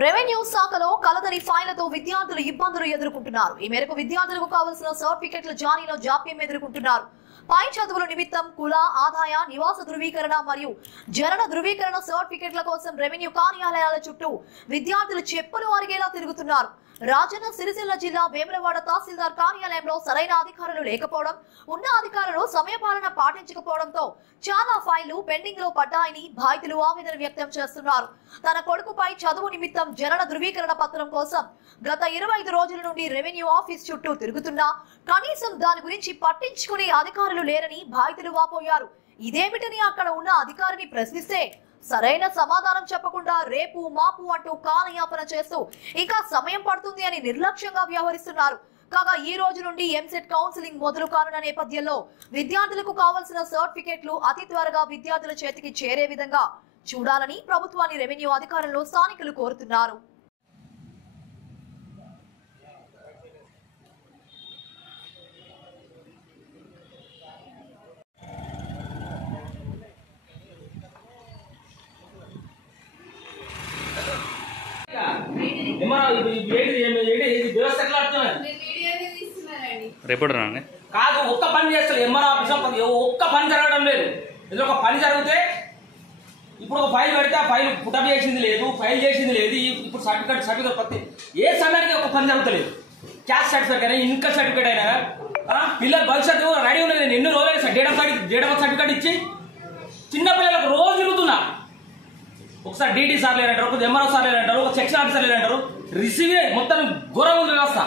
Revenue శాఖలో కలదని ఫైళ్లతో విద్యార్థులు ఇబ్బందులు ఎదుర్కొంటున్నారు. ఈ మేరకు విద్యార్థులకు కావాల్సిన సర్టిఫికెట్ల జారీలో జాప్యం ఎదుర్కొంటున్నారు. పై చదువుల నిమిత్తం కుల, ఆదాయ, నివాస ధృవీకరణ మరియు జనన ధృవీకరణ సర్టిఫికెట్ల కోసం రెవెన్యూ కార్యాలయాల చుట్టూ విద్యార్థులు చెప్పులు అరిగేలా తిరుగుతున్నారు. రాజన్న సిరిసిల్ల జిల్లా వేములవాడ తహసీల్దార్ కార్యాలయంలో సరైన అధికారులు లేకపోవడం, ఉన్న అధికారులు సమయపాలన పాటించకపోవడంతో చాలా ఫైళ్లు పెండింగ్ లో పడ్డాయని బాధితులు ఆవేదన వ్యక్తం చేస్తున్నారు. తన కొడుకుపై చదువు నిమిత్తం జనన ధృవీకరణ పత్రం కోసం గత 25 రోజుల నుండి రెవెన్యూ ఆఫీస్ చుట్టూ తిరుగుతున్నా కనీసం దాని గురించి పట్టించుకునే అధికారులు లేరని బాధితులు వాపోయారు. ఇదేమిటని అక్కడ ఉన్న అధికారిని ప్రశ్నిస్తే సరైన సమాధానం చెప్పకుండా రేపు మాపు అంటూ కాలయాపన చేస్తూ ఇంకా సమయం పడుతుంది అని నిర్లక్ష్యంగా వ్యవహరిస్తున్నారు. కాగా ఈ రోజు నుండి ఎంసెట్ కౌన్సిలింగ్ మొదలు కానున్న నేపథ్యంలో విద్యార్థులకు కావాల్సిన సర్టిఫికెట్లు అతి త్వరగా విద్యార్థుల చేతికి చేరే విధంగా చూడాలని ప్రభుత్వాన్ని రెవెన్యూ అధికారులు స్థానికులు కోరుతున్నారు. కాదు ఒక్క పని చేస్తారు ఎంఆర్ ఆఫీస్ ఒక్క పని జరగడం లేదు. ఏదో ఒక పని జరిగితే ఇప్పుడు ఒక ఫైల్ పెడితే ఆ ఫైల్ పుటప్ చేసింది లేదు, ఫైల్ చేసింది లేదు. ఇప్పుడు సర్టిఫికేట్ ప్రతి ఏ సమయానికి ఒక పని జరుగుతలేదు. క్యాస్ట్ సర్టిఫికేట్ అయినా, ఇన్కమ్ సర్టిఫికేట్ అయినా పిల్లల భవిష్యత్తు రెడీ ఉన్నది. నేను ఎన్నో రోజులు డేట్ ఆఫ్ సర్టిఫికేట్ ఇచ్చి చిన్న పిల్లలకు రోజు తిరుగుతున్నా. ఒకసారి డీటీ సార్ లేరంటారు, ఒక ఎంఆర్ఓ సార్ లేరంటారు, ఒక సెక్షన్ ఆఫీసర్ లేరంటారు. రిసీవ్ మొత్తం ఘోరంగా వ్యవస్థ.